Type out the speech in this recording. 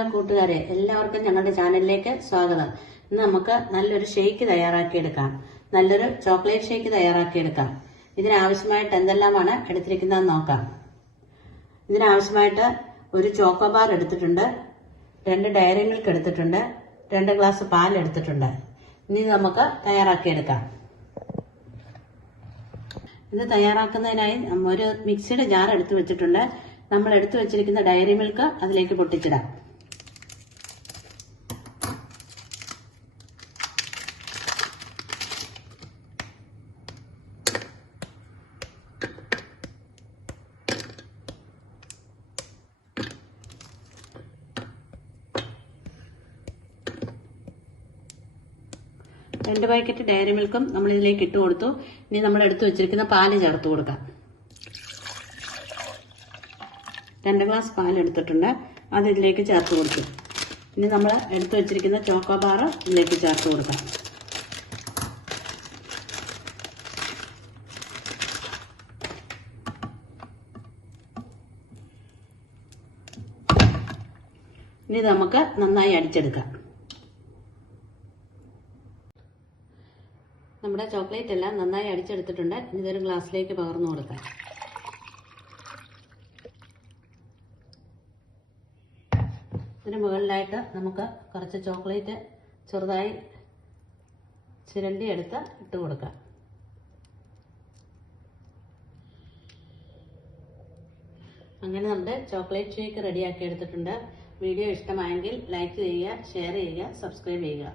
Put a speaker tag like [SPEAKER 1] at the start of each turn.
[SPEAKER 1] Hello കൂട്ടുകാരെ എല്ലാവർക്കും ഞങ്ങളുടെ ചാനലിലേക്ക് സ്വാഗതം. ഇന്ന് നമുക്ക് നല്ലൊരു ഷേക്ക് തയ്യാറാക്കിയെടുക്കാം. നല്ലൊരു ചോക്ലേറ്റ് ഷേക്ക് തയ്യാറാക്കിയെടുക്കാം. ഇതിനാവശ്യമായിട്ട് എന്തെല്ലാമാണ് എടുത്തിരിക്കുന്നതെന്ന് നോക്കാം. ഇതിനാവശ്യമായിട്ട് ഒരു ചോക്കോ ബാർ എടുത്തിട്ടുണ്ട് രണ്ട് ഡയറി മിൽക്ക് എടുത്തിട്ടുണ്ട് രണ്ട് ഗ്ലാസ് പാൽ എടുത്തിട്ടുണ്ട്. ഇനി നമുക്ക് തയ്യാറാക്കിയെടുക്കാം. ഇത് തയ്യാറാക്കുന്നതിനായി ഒരു മിക്സിയുടെ ജാർ എടുത്തു വെച്ചിട്ടുണ്ട്. നമ്മൾ എടുത്തു വെച്ചിരിക്കുന്ന ഡയറി മിൽക്ക് അതിലേക്ക് പൊട്ടിച്ചിടാം. രണ്ട് പാക്കറ്റ് ഡയറി മിൽക്കും നമ്മൾ ഇതിലേക്ക് ഇട്ട് കൊടുത്തു. ഇനി നമ്മൾ എടുത്തു വെച്ചിരിക്കുന്ന പാൽ ചേർത്ത് കൊടുക്കാം. രണ്ട് ഗ്ലാസ് പാൽ എടുത്തിട്ടുണ്ട്. അത് ഇതിലേക്ക് ചേർത്ത് കൊടുത്തു. ഇനി നമ്മൾ എടുത്തു വെച്ചിരിക്കുന്ന ചോക്കോ ബാർ ഇതിലേക്ക് ചേർത്ത് കൊടുക്കാം. ഇനി നമുക്ക് നന്നായി അടിച്ചെടുക്കാം. നമ്മുടെ ചോക്ലേറ്റ് എല്ലാം നന്നായി അടിച്ചെടുത്തിട്ടുണ്ട്. ഇതൊരു ഗ്ലാസ്സിലേക്ക് പകർന്നു കൊടുക്കാം. ഇതിന് മുകളിലായിട്ട് നമുക്ക് കുറച്ച് ചോക്ലേറ്റ് ചെറുതായി ചുരണ്ടി എടുത്ത് ഇട്ട് കൊടുക്കാം. അങ്ങനെ നമ്മുടെ ചോക്ലേറ്റ് ഷേക്ക് റെഡിയാക്കി എടുത്തിട്ടുണ്ട്. വീഡിയോ ഇഷ്ടമായെങ്കിൽ ലൈക്ക് ചെയ്യുക ഷെയർ ചെയ്യുക സബ്സ്ക്രൈബ് ചെയ്യുക.